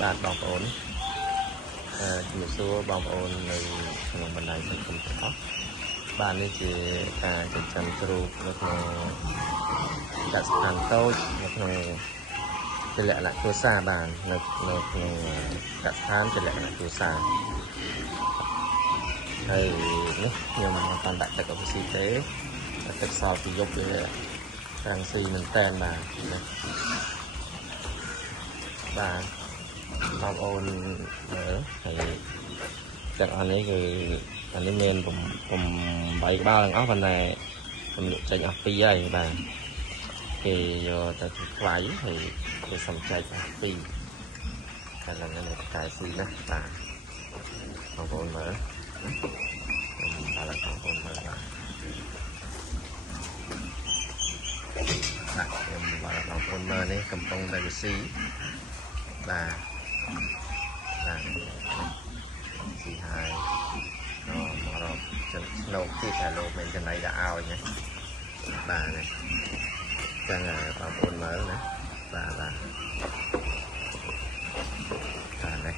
bạn bọc ổn chỉ một số bọc ổnในក្នុងបណ្ដាញសង្គមទាំងអស់បាននេះជាការចិញ្ចឹមជ្រូកនៅក្នុងកសិដ្ឋានតូចនៅក្នុងជាលក្ខណៈគ្រួសារបាននៅក្នុងកសិដ្ឋានជាលក្ខណៈគ្រួសារហើយនេះខ្ញុំមិនបានដាក់ទឹកអភិសិទេទឹកសល់ពីយប់វារាំងស៊ីមែនតែនបាទបាទបងប្អូនមើលហើយទឹកអានេះគឺអានេះមាន8ក្បាលទាំងអស់ប៉ុន្តែខ្ញុំលក់ចេញអស់2ហើយបាទគេយកទៅខ្វាយហើយគេសំចែកអស់2តែឡើងនៅកែស៊ីណាបាទបងប្អូនមើលបាទបងប្អូនមើលបាទខ្ញុំបាទបងប្អូនមើលនេះកំពុងតែស៊ីបាទស៊ីហើយមករកចិនស្នូកទៀតតែលោកមានចំណៃដាក់ឲ្យណាបាទនេះចឹងបងប្អូនមើលណាបាទនេះ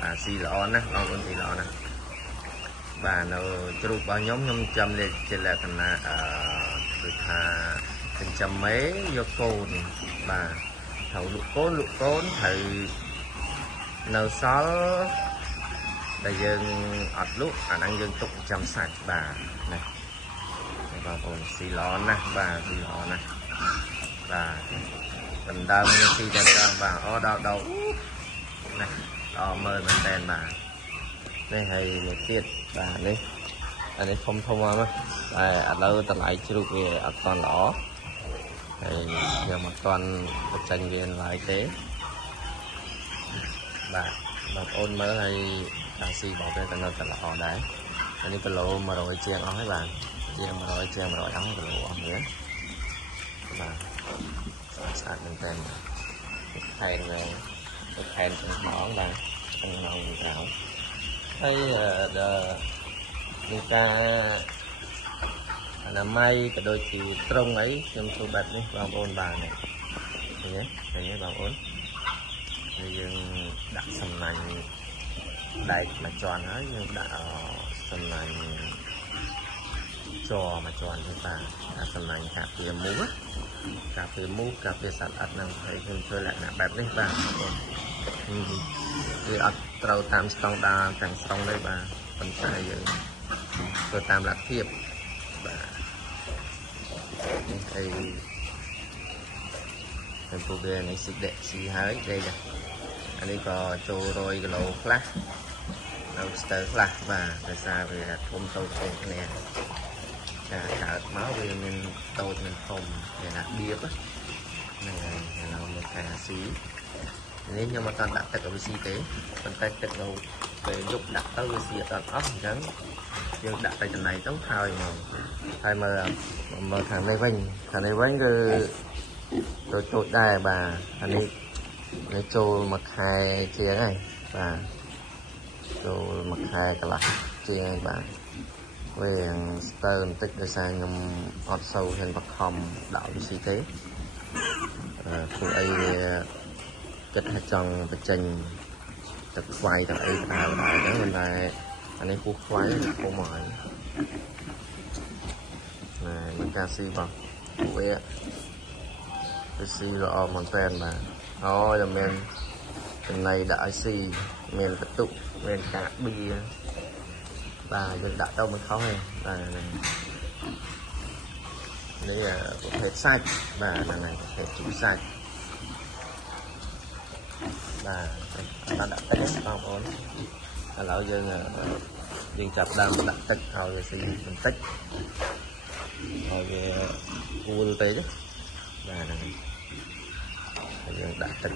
បាទស៊ីល្អណាស់បងប្អូនស៊ីល្អណាស់បាទនៅជ្រូករបស់ខ្ញុំចាំលេខជាលក្ខណៈដូចថាចិញ្ចឹមមេយកកូនបាទត្រូវលក់កូនត្រូវនៅសល់ដែលយើងអត់លក់អាហ្នឹងយើងទុកចាំសាច់បាទណាបងប្អូនស៊ីល្អណាស់បាទស៊ីល្អណាស់បាទដណ្ដើមនេះស៊ីតែដល់បាទអូដល់ណាដល់មើលមែនតែនបាទនេះហើយមួយទៀតបាទនេះអានេះធំមកតែឥឡូវតម្លៃជ្រូកវាអត់ទាន់ល្អហើយខ្ញុំអត់ទាន់បញ្ចេញវាឡើយទេបាទបងប្អូនមើលហើយការស៊ីរបស់វាក៏នៅតែល្អដែរអានេះគីឡូ100ជាងអស់ហើយបាទជាង100អស់គីឡូអស់វាបាទស្អាតមែនតើខែនវិញខែនទាំងម៉ងបាទទាំងម៉ងក្រៅហើយមានការអនាម័យក៏ដូចជាត្រង់អីខ្ញុំធ្វើបែបនេះបងប្អូនបានឃើញទេបងប្អូនហើយយើងដាក់សំណាញ់ដែកមួយជាន់ហើយយើងដាក់សំណាញ់ជ័រមួយជាន់ទៅបាទដាក់សំណាញ់ការពារមូសការពារសត្វអត់ហ្នឹងហើយខ្ញុំធ្វើលក្ខណៈបែបនេះបាទបងប្អូនវាអត់ត្រូវតាមស្តង់ដារទាំងស្រុងទេបាទប៉ុន្តែយើងធ្វើតាមលទ្ធភាពបាទហើយពួកវានេះស៊ីហើយដេកអានេះក៏ចូល100គីឡូខ្លះនៅស្ទើរខ្លះបាទដោយសារវាធំតូចគ្នាការកើតមកវាមានតូចមានធំវាណាបៀបហ្នឹងហើយឥឡូវមកការស៊ីនេះខ្ញុំអត់ដាក់ទឹកឲ្យវាស៊ីទេប៉ុន្តែទឹកនៅពេលយប់ដាក់ទៅវាស៊ីអត់អស់អញ្ចឹងយើងដាក់តែចំណៃទៅហើយមកហើយមើលខាងនេះវិញគឺតូចដែរបាទអានេះចូលមួយខែជាងហើយបាទចូលមួយខែកន្លះជាងហើយបាទវាស្ទើរបន្តិចដោយសារខ្ញុំអត់សូវហ៊ានបខំដាក់វាស៊ីទេព្រោះអីវាគិតថាចង់បញ្ចេញទឹកខ្វាយទឹកអីដែរហ្នឹងប៉ុន្តែអានេះពូខ្វាយធំហើយមានការស៊ីបងវាស៊ីល្អមែនតើបាទអូតែមានចំណៃដាក់ឲ្យស៊ីមានកតុកមានកាបៀបាទយើងដាក់ទៅមិនខុសទេបាទនេះប្រភេទសាច់បាទហ្នឹងហើយប្រភេទជូរសាច់បាទបានដាក់ទឹកបងប្អូនឥឡូវយើងចាប់ដើមដាក់ទឹកឲ្យវាស៊ីបន្តិចឲ្យវាគួរទៅទេបាទហ្នឹងហើយយើងដាក់ទឹក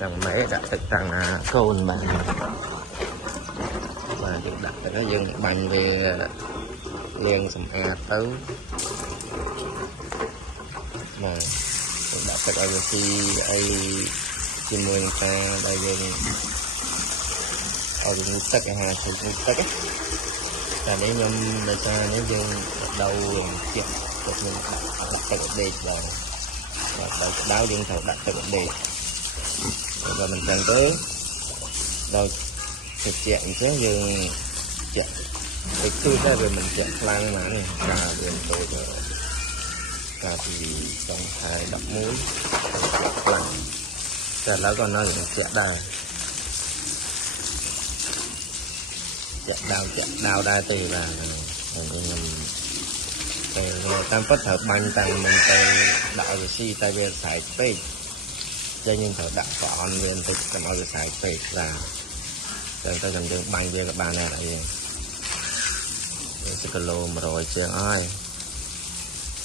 ទាំងម៉ែដាក់ទឹកទាំងកូនបាទយើងដាក់ទឹកហើយយើងបាញ់វាលាងសម្អាតទៅបាទយើងដាក់ទឹកឲ្យវាស៊ីអីជាមួយនឹងការដែលយើងឲ្យវាងូតទឹកអាហារជួយងូតទឹកតែនេះខ្ញុំដោយសារនេះយើងដូរជិះទៅខ្ញុំដាក់ទឹកដេកបាទដល់ក្តៅយើងត្រូវដាក់ទឹកដេក và mình cần tới đâu thực hiện chứ dừng chạy cái cứ ra về mình chạy lang mà này cả bên tôi cả thì trong hai đập muối lạnh chạy lá còn nó chạy đào đa từ là mình tam phất hợp banh tăng mình tay đạo rồi si tay về xài tây cho nhưng thở đạo còn lên tôi cần nói về xài tây là tôi cần đường banh về các bạn này là gì sẽ lô mà rồi trường ơi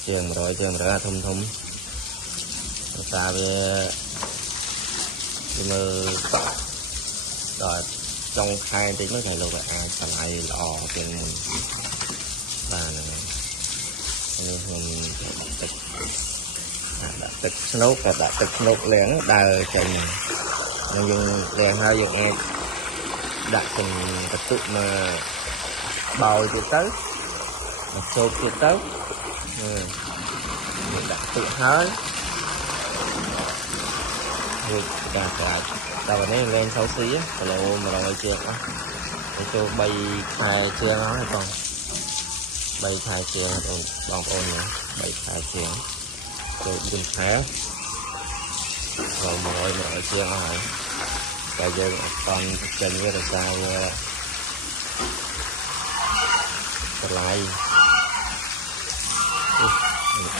trường ra thum ta về mơ rồi trong khai thì mới phải lô vậy còn lại lò tiền mình và mình đã tịch nốt lén đào chừng mình dùng lén hai dùng em đặt từng tập tụ mà bầu thì tới một số thì tới mình đặt tự hơi rồi cả tao này lên xấu xí á lộ mà rồi chưa á để cho bay khai chưa nó hay còn bay khai chưa bằng ôn nữa bay khai chưa rồi dùng khá rồi mà rồi chưa nó hả bây giờ còn chân với là sao lại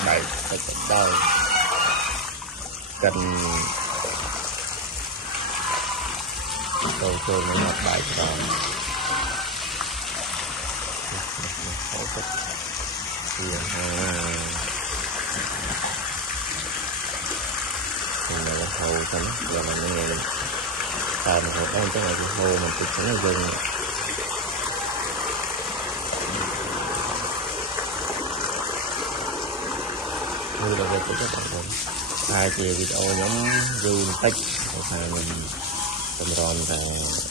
bảy phải đâu cần đầu tôi mới một bài còn hỗ trợ tiền mình là hầu cho nó giờ mình nghe mình tại mình phải ăn cái này thì hầu mình cũng sẽ là dừng như là về các bạn mình hai chiều video nhóm zoom tích phải mình tầm ròn và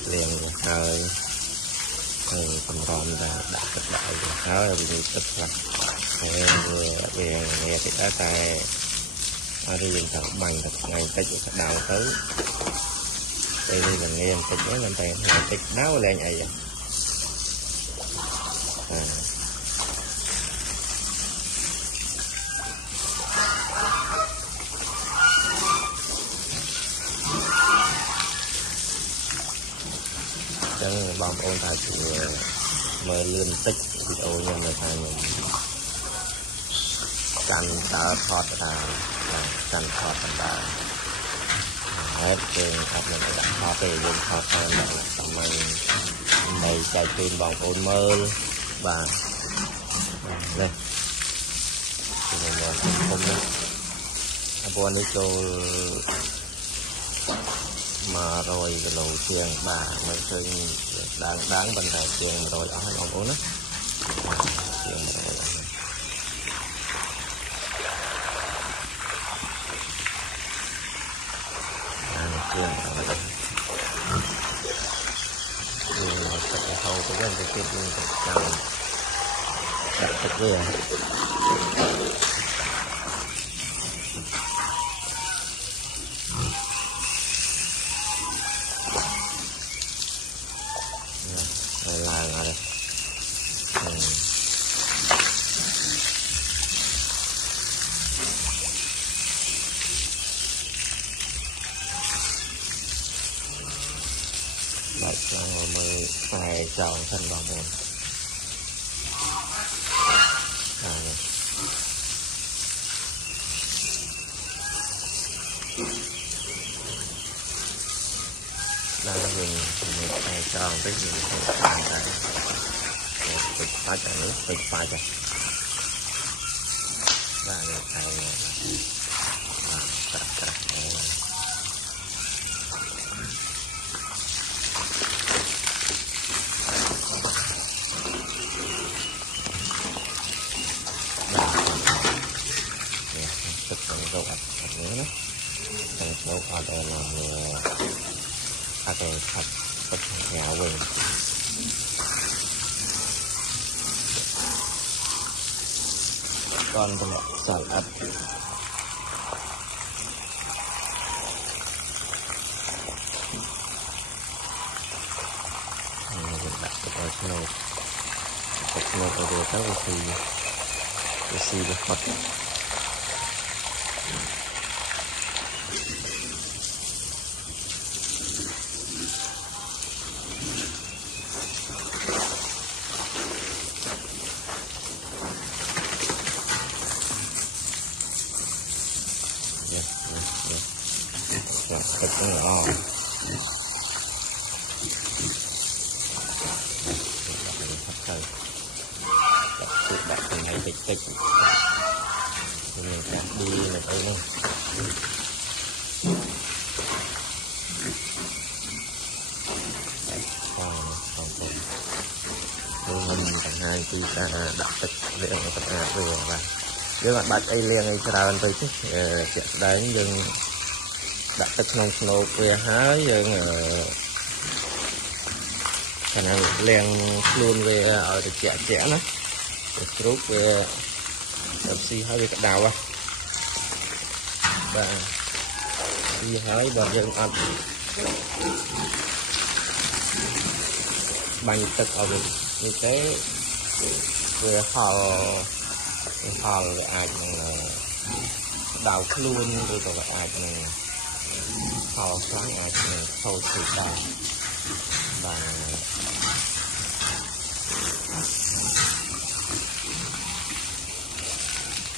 liền hơi tầm ròn và đã cực đại và khá là nhiều tích là vừa về nghe thì đã tay ở đây mình thật bằng thật ngày tích thật đào tới đây là nghe em tích nói lên tay tích đáo lên vậy chẳng bom ôn tài thì mời liên tích video nhân là thay mình canh ta thọt là canh thọt là hết trường thật mình đã thọt thì dùng thọt hơn là tầm mình đây chạy phim bom ôn mơ và đây thì mình không nữa buồn đi cho mà rồi cái lầu tiền bà mình chơi đáng bằng đầu tiền rồi ở hai ông ốn á tiền rồi tiền rồi cái hậu của cái tiền chào đặt thực về là đây lại cho mới phải chào thân vào môn đang dùng một cái tròn cái gì phải pha chả nước phải pha chả và là thay tức là dấu ạch nữa đó thành dấu ở đây là ở đây thật tất nhà quên con thì lại sản ấp nồi thịt nồi rồi tới xì được hot thịt nó ngon thôi đặt từ này tích tích mình cắt đi là đây luôn còn mình thằng hai khi ta đặt tích liền tất cả vừa và nếu bạn bắt ai liền ai ra bên tới chứ sẽ đánh dừng đặt tích nông nô về hái dừng khả năng liền luôn về ở được chẻ nó rút về xì hai về cái đào á và xì hai bọn dân ăn bánhទឹកở bên như thế về họ về ai là đào luôn rồi còn lại ai này họ sáng ai này thâu thịt đào và